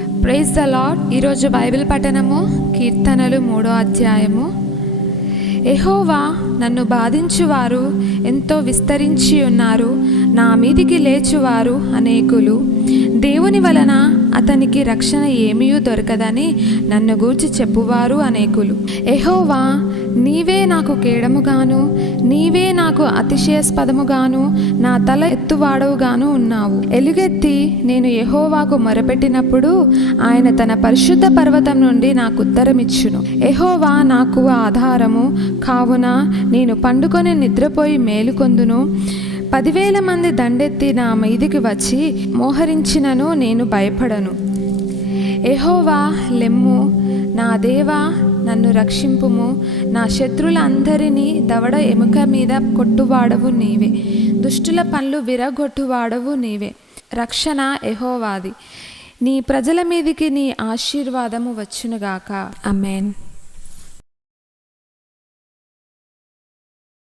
Praise the Lord. ఈరోజు Bible పఠనము కీర్తనలు 3వ అధ్యాయము. యెహోవా నన్ను బాధించువారు ఎంతో విస్తరించి ఉన్నారు, నా మీదికి లేచువారు అనేకులు. దేవుని వలన అతనికి రక్షణ ఏమీయూ దొరకదని నన్ను గూర్చి చెప్పువారు అనేకులు. యెహోవా, నీవే నాకు కేడముగాను, నీవే నాకు అతిశయాస్పదముగాను, నా తల ఎత్తువాడవుగాను ఉన్నావు. ఎలుగెత్తి నేను యెహోవాకు మొరపెట్టినప్పుడు ఆయన తన పరిశుద్ధ పర్వతం నుండి నాకు ఉత్తరమిచ్చును. యెహోవా నాకు ఆధారము కావున నేను పండుకొని నిద్రపోయి మేలుకొందును. 10,000 మంది దండెత్తి నా మీదికి వచ్చి మోహరించినను నేను భయపడను. యెహోవా లెమ్ము, నా దేవా నన్ను రక్షింపుము. నా శత్రులందరినీ దవడ ఎముక మీద కొట్టువాడవు నీవే, దుష్టుల పనులు విరగొట్టువాడవు నీవే. రక్షణ యెహోవాది, నీ ప్రజల మీదికి నీ ఆశీర్వాదము వచ్చునుగాక. ఆమేన్.